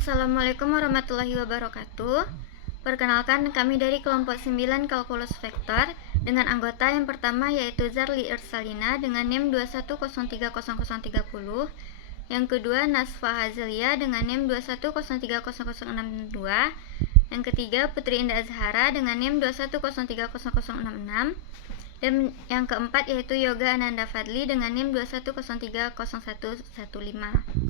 Assalamualaikum warahmatullahi wabarakatuh. Perkenalkan, kami dari kelompok 9 Kalkulus Vektor dengan anggota yang pertama yaitu Zarli Irsalina dengan NIM 2103030, yang kedua Nasfa Hazelia dengan NIM 2103062, yang ketiga Putri Indah Azhara dengan NIM 2103066, dan yang keempat yaitu Yoga Ananda Fadli dengan NIM 210301115.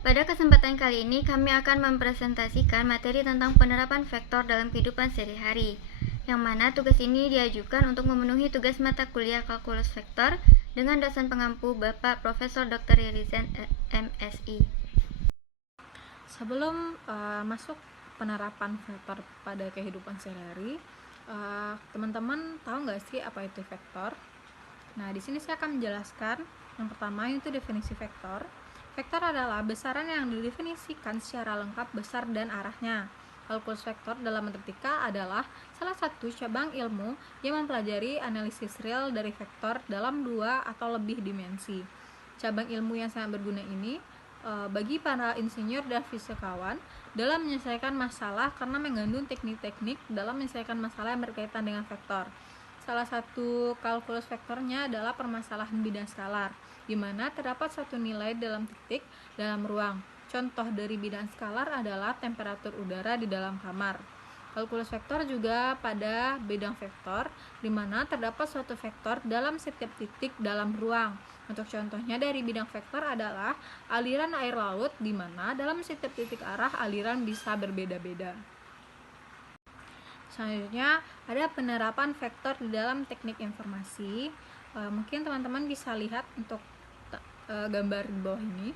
Pada kesempatan kali ini kami akan mempresentasikan materi tentang penerapan vektor dalam kehidupan sehari-hari, yang mana tugas ini diajukan untuk memenuhi tugas mata kuliah kalkulus vektor dengan dosen pengampu Bapak Profesor Dr. Yerizen MSI. Sebelum masuk penerapan vektor pada kehidupan sehari-hari, teman-teman tahu nggak sih apa itu vektor? Nah, di sini saya akan menjelaskan. Yang pertama itu definisi vektor. Vektor adalah besaran yang didefinisikan secara lengkap besar dan arahnya. Kalkulus vektor dalam matematika adalah salah satu cabang ilmu yang mempelajari analisis real dari vektor dalam 2 atau lebih dimensi. Cabang ilmu yang sangat berguna ini bagi para insinyur dan fisikawan dalam menyelesaikan masalah karena mengandung teknik-teknik dalam menyelesaikan masalah yang berkaitan dengan vektor. Salah satu kalkulus vektornya adalah permasalahan bidang skalar, di mana terdapat satu nilai dalam titik dalam ruang. Contoh dari bidang skalar adalah temperatur udara di dalam kamar. Kalkulus vektor juga pada bidang vektor, di mana terdapat suatu vektor dalam setiap titik dalam ruang. Untuk contohnya dari bidang vektor adalah aliran air laut, di mana dalam setiap titik arah aliran bisa berbeda-beda. Selanjutnya ada penerapan vektor di dalam teknik informasi. Mungkin teman-teman bisa lihat untuk gambar di bawah ini.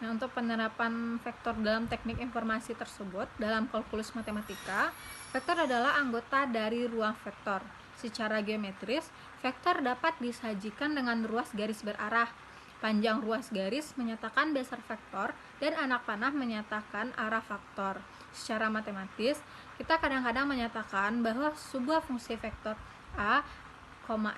Nah, untuk penerapan vektor dalam teknik informasi tersebut dalam kalkulus matematika, vektor adalah anggota dari ruang vektor. Secara geometris, vektor dapat disajikan dengan ruas garis berarah. Panjang ruas garis menyatakan dasar vektor dan anak panah menyatakan arah vektor. Secara matematis, kita kadang-kadang menyatakan bahwa sebuah fungsi vektor a,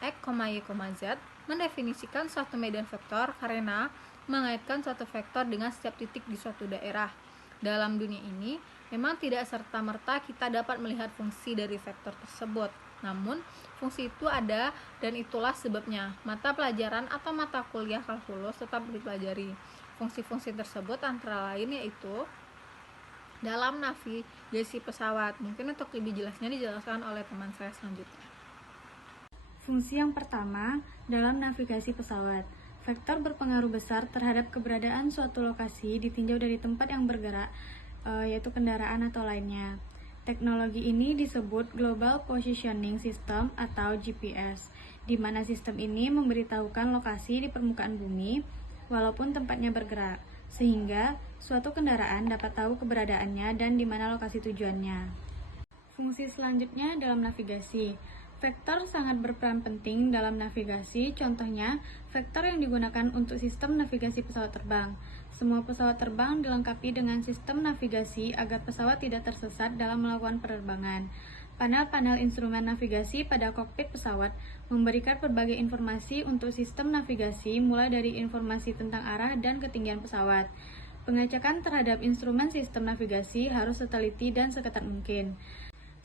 x, y, z mendefinisikan suatu median vektor karena mengaitkan suatu vektor dengan setiap titik di suatu daerah. Dalam dunia ini, memang tidak serta-merta kita dapat melihat fungsi dari vektor tersebut. Namun, fungsi itu ada dan itulah sebabnya mata pelajaran atau mata kuliah kalkulus tetap dipelajari. Fungsi-fungsi tersebut antara lain yaitu dalam navigasi pesawat. Mungkin untuk lebih jelasnya dijelaskan oleh teman saya selanjutnya. Fungsi yang pertama dalam navigasi pesawat. Vektor berpengaruh besar terhadap keberadaan suatu lokasi ditinjau dari tempat yang bergerak, yaitu kendaraan atau lainnya. Teknologi ini disebut Global Positioning System atau GPS, di mana sistem ini memberitahukan lokasi di permukaan bumi walaupun tempatnya bergerak, sehingga suatu kendaraan dapat tahu keberadaannya dan di mana lokasi tujuannya. Fungsi selanjutnya dalam navigasi. Vektor sangat berperan penting dalam navigasi, contohnya vektor yang digunakan untuk sistem navigasi pesawat terbang. Semua pesawat terbang dilengkapi dengan sistem navigasi agar pesawat tidak tersesat dalam melakukan penerbangan. Panel-panel instrumen navigasi pada kokpit pesawat memberikan berbagai informasi untuk sistem navigasi, mulai dari informasi tentang arah dan ketinggian pesawat. Pengecekan terhadap instrumen sistem navigasi harus seteliti dan seketat mungkin.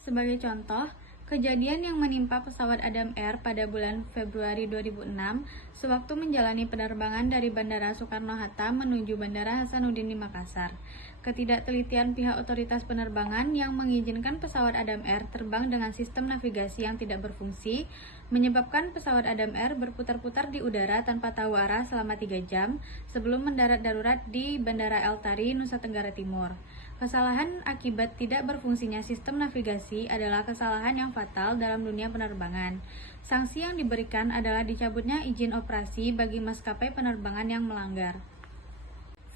Sebagai contoh, kejadian yang menimpa pesawat Adam Air pada bulan Februari 2006 sewaktu menjalani penerbangan dari Bandara Soekarno-Hatta menuju Bandara Hasanuddin di Makassar. Ketidaktelitian pihak otoritas penerbangan yang mengizinkan pesawat Adam Air terbang dengan sistem navigasi yang tidak berfungsi menyebabkan pesawat Adam Air berputar-putar di udara tanpa tahu arah selama 3 jam sebelum mendarat darurat di Bandara El Tari, Nusa Tenggara Timur. Kesalahan akibat tidak berfungsinya sistem navigasi adalah kesalahan yang fatal dalam dunia penerbangan. Sanksi yang diberikan adalah dicabutnya izin operasi bagi maskapai penerbangan yang melanggar.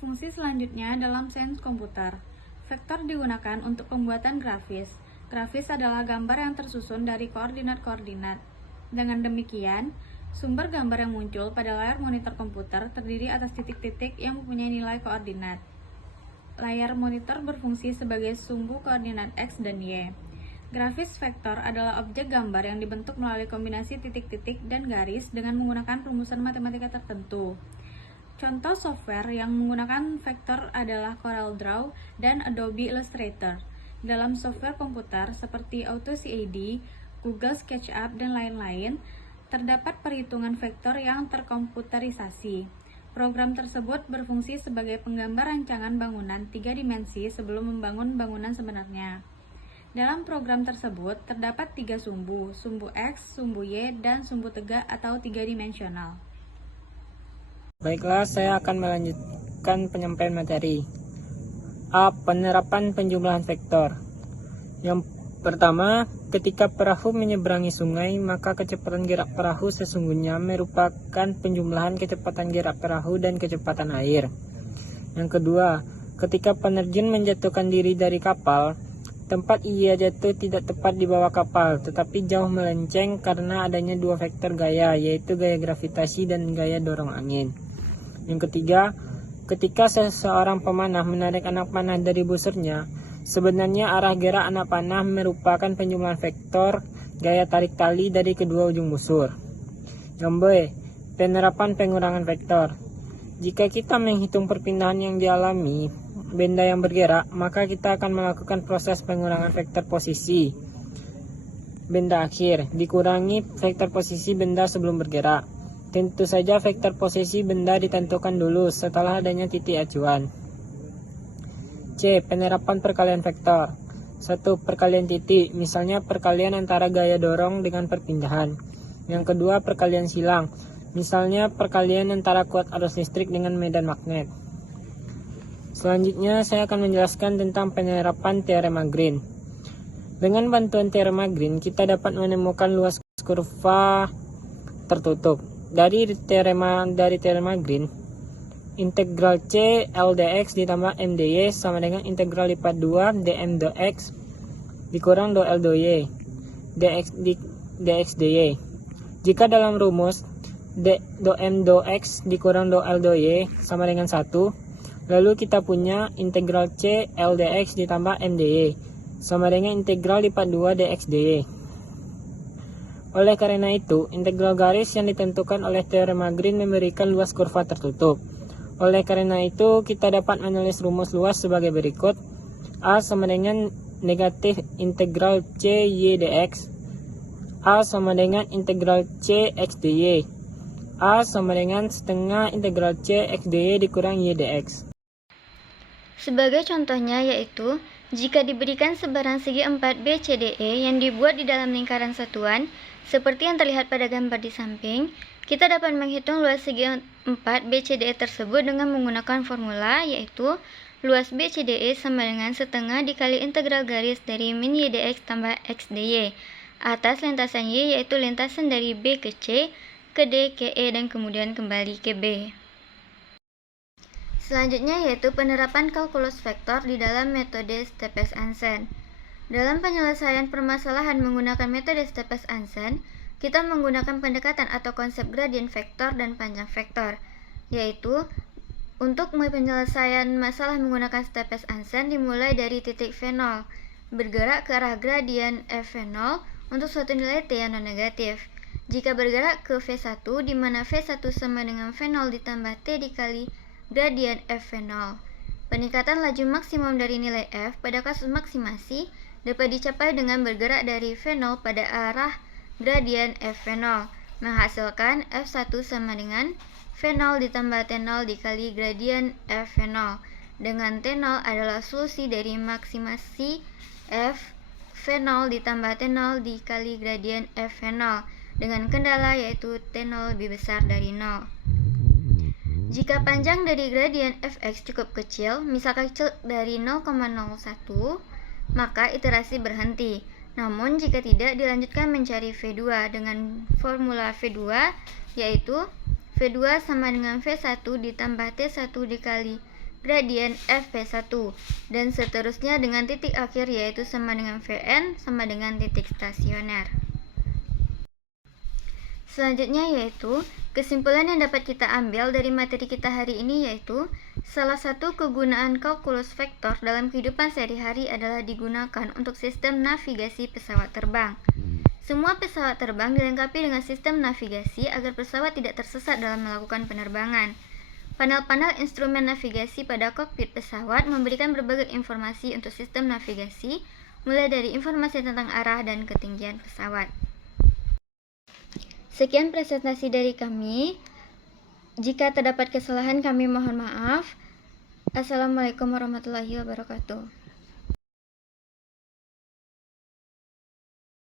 Fungsi selanjutnya dalam sains komputer. Vektor digunakan untuk pembuatan grafis. Grafis adalah gambar yang tersusun dari koordinat-koordinat. Dengan demikian, sumber gambar yang muncul pada layar monitor komputer terdiri atas titik-titik yang mempunyai nilai koordinat. Layar monitor berfungsi sebagai sumbu koordinat X dan Y. Grafis vektor adalah objek gambar yang dibentuk melalui kombinasi titik-titik dan garis dengan menggunakan rumusan matematika tertentu. Contoh software yang menggunakan vektor adalah CorelDRAW dan Adobe Illustrator. Dalam software komputer seperti AutoCAD, Google SketchUp, dan lain-lain, terdapat perhitungan vektor yang terkomputerisasi. Program tersebut berfungsi sebagai penggambar rancangan bangunan 3 dimensi sebelum membangun bangunan sebenarnya. Dalam program tersebut terdapat 3 sumbu X, sumbu Y, dan sumbu tegak atau 3-dimensional. Baiklah, saya akan melanjutkan penyampaian materi. A. Penerapan penjumlahan vektor. Yang pertama, ketika perahu menyeberangi sungai, maka kecepatan gerak perahu sesungguhnya merupakan penjumlahan kecepatan gerak perahu dan kecepatan air. Yang kedua, ketika penerjun menjatuhkan diri dari kapal, tempat ia jatuh tidak tepat di bawah kapal, tetapi jauh melenceng karena adanya 2 vektor gaya, yaitu gaya gravitasi dan gaya dorong angin. Yang ketiga, ketika seseorang pemanah menarik anak panah dari busurnya, sebenarnya arah gerak anak panah merupakan penjumlahan vektor gaya tarik tali dari kedua ujung busur. Yang B. Penerapan pengurangan vektor. Jika kita menghitung perpindahan yang dialami benda yang bergerak, maka kita akan melakukan proses pengurangan vektor posisi benda akhir, dikurangi vektor posisi benda sebelum bergerak. Tentu saja vektor posisi benda ditentukan dulu setelah adanya titik acuan. C. Penerapan perkalian vektor. 1. Perkalian titik, misalnya perkalian antara gaya dorong dengan perpindahan. Yang kedua, perkalian silang, misalnya perkalian antara kuat arus listrik dengan medan magnet. Selanjutnya, saya akan menjelaskan tentang penerapan teorema Green. Dengan bantuan teorema Green, kita dapat menemukan luas kurva tertutup. Dari teorema Green, integral C LdX ditambah MdY sama dengan integral lipat 2 dm dx dikurang do L do Y dx dy. Jika dalam rumus do M do X dikurang do L do Y sama dengan 1, lalu kita punya integral C LdX ditambah MdY sama dengan integral lipat 2 dx dy. Oleh karena itu, integral garis yang ditentukan oleh teorema Green memberikan luas kurva tertutup. Oleh karena itu, kita dapat menulis rumus luas sebagai berikut. A sama dengan negatif integral C y dx. A sama dengan integral C x dy. A sama dengan setengah integral C x dy dikurang y dx. Sebagai contohnya yaitu, jika diberikan sebaran segi 4 BCDE yang dibuat di dalam lingkaran satuan, seperti yang terlihat pada gambar di samping, kita dapat menghitung luas segi 4 BCDE tersebut dengan menggunakan formula, yaitu luas BCDE sama dengan setengah dikali integral garis dari min y dx tambah x dy atas lintasan y, yaitu lintasan dari B ke C, ke D, ke E, dan kemudian kembali ke B. Selanjutnya yaitu penerapan kalkulus vektor di dalam metode Stepes-Ansen. Dalam penyelesaian permasalahan menggunakan metode Stepes-Ansen, kita menggunakan pendekatan atau konsep gradien vektor dan panjang vektor, yaitu untuk penyelesaian masalah menggunakan Stepes-Ansen dimulai dari titik V0, bergerak ke arah gradien f(V0) untuk suatu nilai t yang non-negatif. Jika bergerak ke V1, di mana V1 sama dengan V0 ditambah t dikali gradien f(V0). Peningkatan laju maksimum dari nilai f pada kasus maksimasi dapat dicapai dengan bergerak dari V0 pada arah gradien f(V0), menghasilkan f1 sama dengan V0 ditambah T0 dikali gradien f(V0), dengan T0 adalah solusi dari maksimasi f V0 ditambah T0 dikali gradien f(V0) dengan kendala yaitu T0 lebih besar dari 0. Jika panjang dari gradien fx cukup kecil, misalkan kecil dari 0,01, maka iterasi berhenti. Namun jika tidak, dilanjutkan mencari V2 dengan formula V2, yaitu V2 sama dengan V1 ditambah T1 dikali gradien fV1, dan seterusnya dengan titik akhir yaitu sama dengan Vn sama dengan titik stasioner. Selanjutnya yaitu kesimpulan yang dapat kita ambil dari materi kita hari ini, yaitu salah satu kegunaan kalkulus vektor dalam kehidupan sehari-hari adalah digunakan untuk sistem navigasi pesawat terbang. Semua pesawat terbang dilengkapi dengan sistem navigasi agar pesawat tidak tersesat dalam melakukan penerbangan. Panel-panel instrumen navigasi pada kokpit pesawat memberikan berbagai informasi untuk sistem navigasi, mulai dari informasi tentang arah dan ketinggian pesawat. Sekian presentasi dari kami. Jika terdapat kesalahan, kami mohon maaf. Assalamualaikum warahmatullahi wabarakatuh.